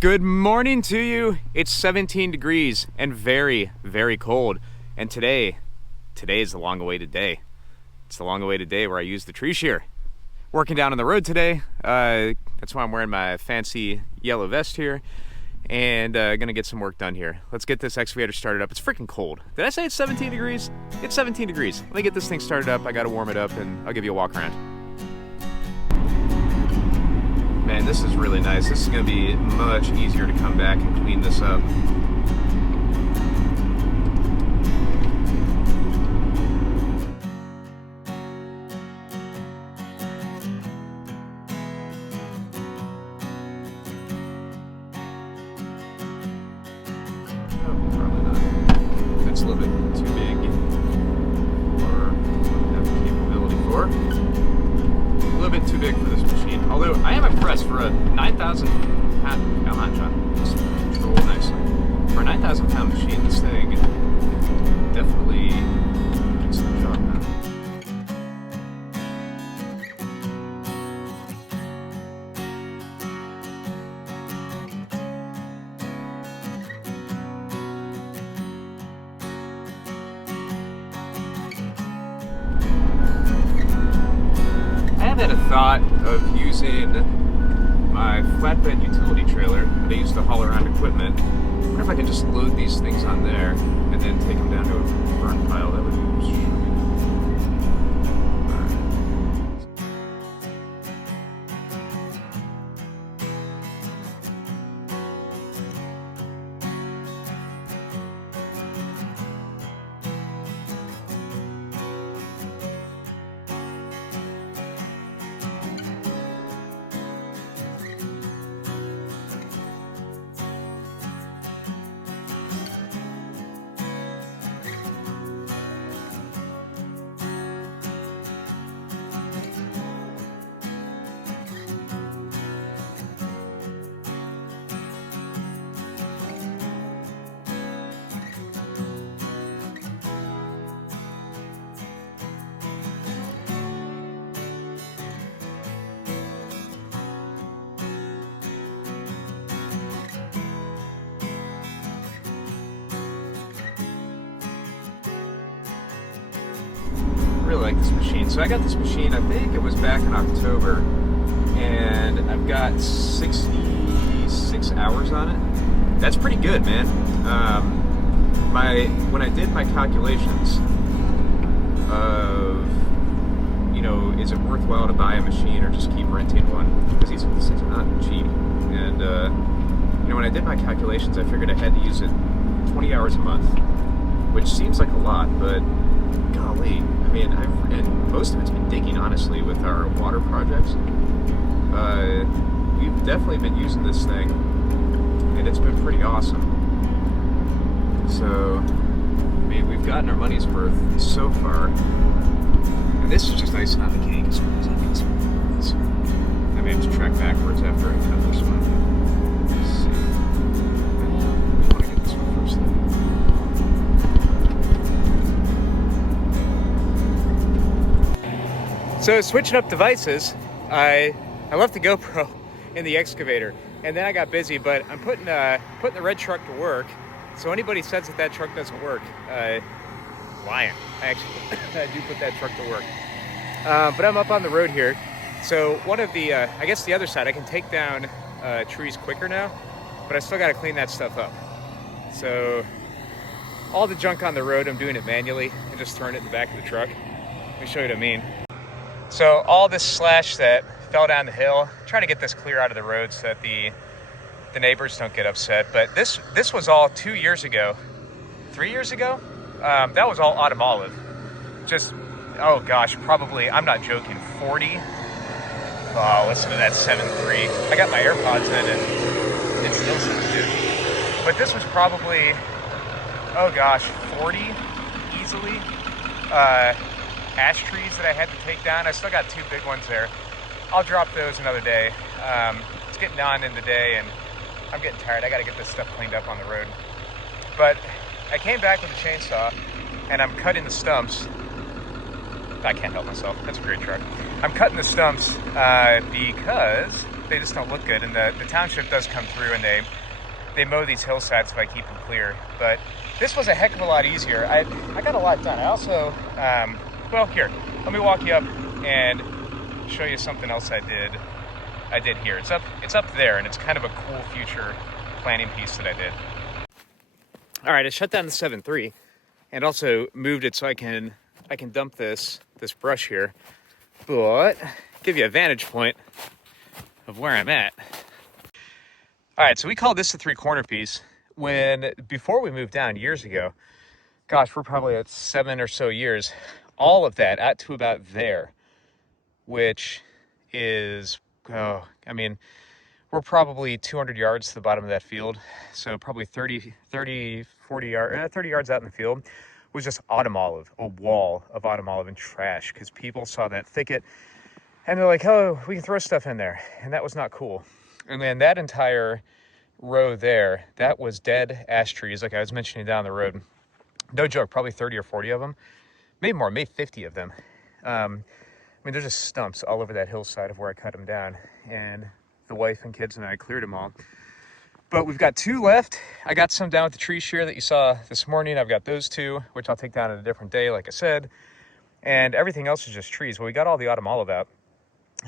Good morning to you. It's 17 degrees and very, very cold. And today is the long-awaited day. It's the long-awaited day where I use the tree shear. Working down on the road today. That's why I'm wearing my fancy yellow vest here. And gonna get some work done here. Let's get this excavator started up. It's freaking cold. Did I say it's 17 degrees? It's 17 degrees. Let me get this thing started up. I gotta warm it up and I'll give you a walk around. Man, this is really nice. This is going to be much easier to come back and clean this up. Oh, probably not. That's a little bit too big for what I have the capability for. A little bit too big for this machine. Although I am impressed for a 9,000 pound, come on, John, just control nicely. For a 9,000 pound machine, this thing definitely gets the job done. I had a thought of using my flatbed utility trailer that I used to haul around equipment. I wonder if I can just load these things on there and then take them down to a burn pile. That would be really like this machine. So I got this machine, I think it was back in October, and I've got 66 hours on it. That's pretty good, man. When I did my calculations of, you know, is it worthwhile to buy a machine or just keep renting one? Because these things are not cheap. And, you know, when I did my calculations, I figured I had to use it 20 hours a month, which seems like a lot, but golly, I mean, and most of it's been digging, honestly, with our water projects. We've definitely been using this thing, and it's been pretty awesome. So, I mean, we've gotten our money's worth so far, and this is just icing on the cake as far as I can see. I may have to track backwards after I cut this one. Let's see. I want to get this one first, though. So switching up devices, I left the GoPro in the excavator, and then I got busy. But I'm putting the red truck to work. So anybody says that truck doesn't work, lying. I do put that truck to work. But I'm up on the road here. So one of the, I guess the other side, I can take down trees quicker now, but I still got to clean that stuff up. So all the junk on the road, I'm doing it manually and just throwing it in the back of the truck. Let me show you what I mean. So all this slash that fell down the hill, trying to get this clear out of the road so that the neighbors don't get upset. But this was all 2 years ago, 3 years ago. That was all autumn olive. Just, oh gosh, probably, I'm not joking, 40. Oh, listen to that 7.3. I got my AirPods in and it still sounds good. But this was probably, oh gosh, 40 easily. Ash trees that I had to take down. I still got 2 big ones there. I'll drop those another day. It's getting on in the day and I'm getting tired. I got to get this stuff cleaned up on the road. But I came back with a chainsaw and I'm cutting the stumps. I can't help myself. That's a great truck. I'm cutting the stumps because they just don't look good. And the township does come through and they mow these hillsides if I keep them clear. But this was a heck of a lot easier. I got a lot done. I also, well, here, let me walk you up and show you something else I did here. It's up there, and it's kind of a cool future planning piece that I did. All right, I shut down the 7.3 and also moved it so I can dump this brush here, but give you a vantage point of where I'm at. All right, so we called this the 3-corner piece before we moved down years ago. Gosh, we're probably at 7 or so years. All of that out to about there, which is, I mean, we're probably 200 yards to the bottom of that field. So probably 30 yards out in the field was just autumn olive, a wall of autumn olive and trash, because people saw that thicket and they're like, oh, we can throw stuff in there. And that was not cool. And then that entire row there, that was dead ash trees, like I was mentioning down the road. No joke, probably 30 or 40 of them, maybe more, maybe 50 of them. I mean, there's just stumps all over that hillside of where I cut them down. And the wife and kids and I cleared them all. But we've got 2 left. I got some down with the tree shear that you saw this morning. I've got those 2, which I'll take down at a different day, like I said. And everything else is just trees. Well, we got all the autumn olive out,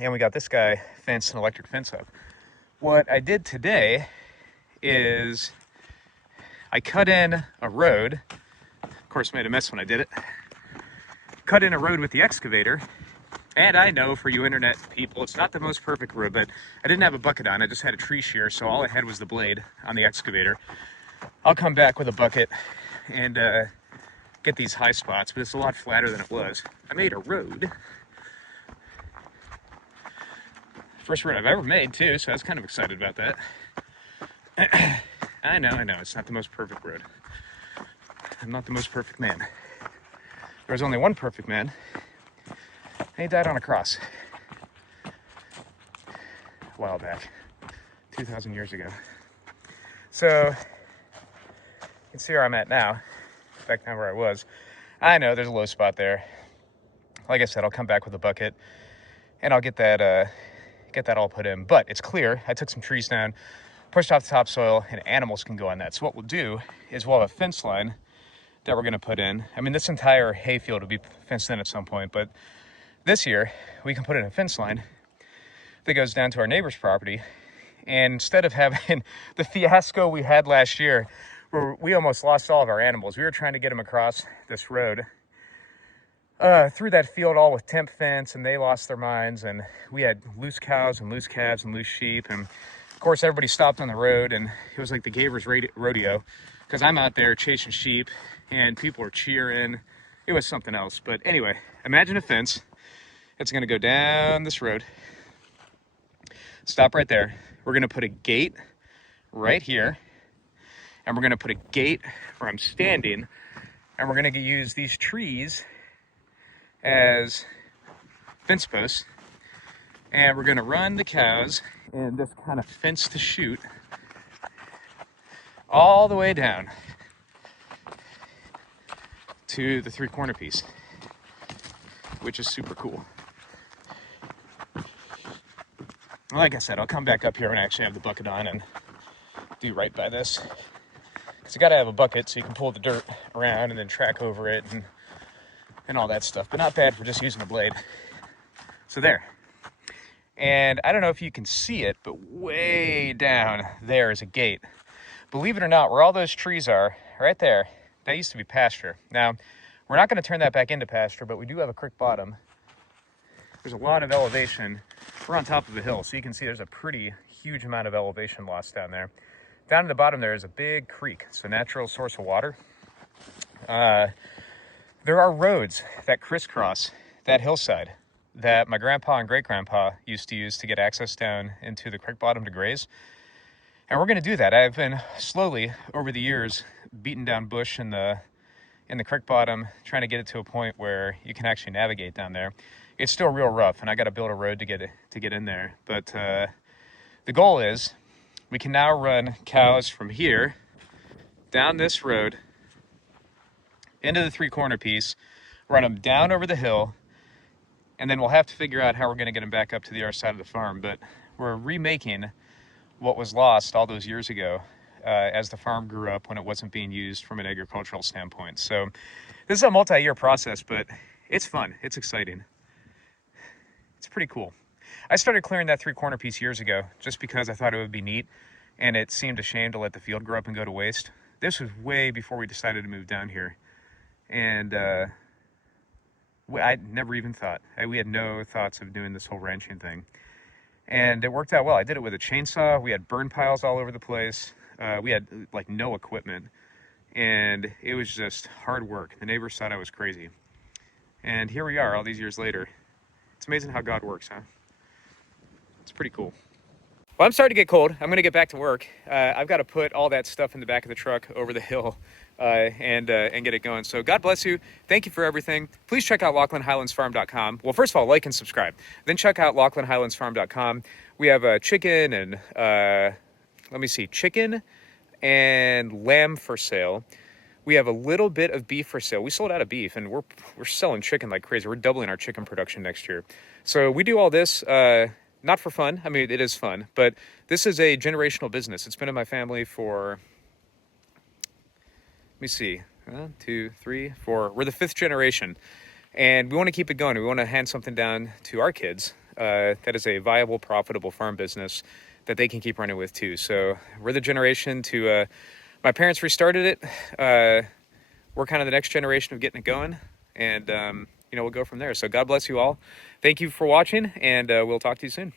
and we got this guy fenced an electric fence up. What I did today is I cut in a road. Of course, made a mess when I did it. Cut in a road with the excavator. And I know for you internet people, it's not the most perfect road, but I didn't have a bucket on. I just had a tree shear, so all I had was the blade on the excavator. I'll come back with a bucket and get these high spots, but it's a lot flatter than it was. I made a road. First road I've ever made, too, so I was kind of excited about that. I know, it's not the most perfect road. I'm not the most perfect man. There was only one perfect man. He died on a cross a while back, 2,000 years ago. So you can see where I'm at now, back down where I was. I know there's a low spot there. Like I said, I'll come back with a bucket and I'll get that all put in. But it's clear. I took some trees down, pushed off the topsoil, and animals can go on that. So what we'll do is we'll have a fence line that we're going to put in. I mean, this entire hayfield will be fenced in at some point, but this year, we can put in a fence line that goes down to our neighbor's property. And instead of having the fiasco we had last year, where we almost lost all of our animals, we were trying to get them across this road through that field all with temp fence, and they lost their minds. And we had loose cows and loose calves and loose sheep. And of course, everybody stopped on the road, and it was like the Gavers Rodeo, because I'm out there chasing sheep and people were cheering. It was something else. But anyway, imagine a fence. It's going to go down this road, stop right there. We're going to put a gate right here, and we're going to put a gate where I'm standing, and we're going to use these trees as fence posts, and we're going to run the cows and this kind of fence to chute all the way down to the 3-corner piece, which is super cool. Like I said, I'll come back up here and actually have the bucket on and do right by this. Because you got to have a bucket so you can pull the dirt around and then track over it and all that stuff. But not bad for just using a blade. So there. And I don't know if you can see it, but way down there is a gate. Believe it or not, where all those trees are, right there, that used to be pasture. Now, we're not going to turn that back into pasture, but we do have a creek bottom. There's a lot of elevation. We're on top of a hill, so you can see there's a pretty huge amount of elevation loss down there. Down at the bottom there is a big creek, so natural source of water. There are roads that crisscross that hillside that my grandpa and great-grandpa used to use to get access down into the creek bottom to graze. And we're going to do that. I've been slowly, over the years, beating down bush in the creek bottom, trying to get it to a point where you can actually navigate down there. It's still real rough, and I got to build a road to get in there. But the goal is we can now run cows from here down this road into the 3-corner piece, run them down over the hill, and then we'll have to figure out how we're going to get them back up to the other side of the farm. But we're remaking what was lost all those years ago as the farm grew up when it wasn't being used from an agricultural standpoint. So this is a multi-year process, but it's fun. It's exciting. It's pretty cool. I started clearing that 3-corner piece years ago just because I thought it would be neat, and it seemed a shame to let the field grow up and go to waste. This was way before we decided to move down here, and I never even thought. We had no thoughts of doing this whole ranching thing, and it worked out well. I did it with a chainsaw. We had burn piles all over the place. We had like no equipment, and it was just hard work. The neighbors thought I was crazy, and here we are all these years later. It's amazing how God works, huh? It's pretty cool. Well, I'm starting to get cold. I'm going to get back to work. I've got to put all that stuff in the back of the truck over the hill and get it going. So God bless you. Thank you for everything. Please check out LachlanHighlandsFarm.com. Well, first of all, like and subscribe. Then check out LachlanHighlandsFarm.com. We have chicken and, chicken and lamb for sale. We have a little bit of beef for sale. We sold out of beef, and we're selling chicken like crazy. We're doubling our chicken production next year. So we do all this not for fun. I mean, it is fun, but this is a generational business. It's been in my family for, 1, 2, 3, 4. We're the 5th generation, and we want to keep it going. We want to hand something down to our kids that is a viable, profitable farm business that they can keep running with too. So we're the generation to, my parents restarted it. We're kind of the next generation of getting it going, and we'll go from there. So God bless you all. Thank you for watching, and we'll talk to you soon.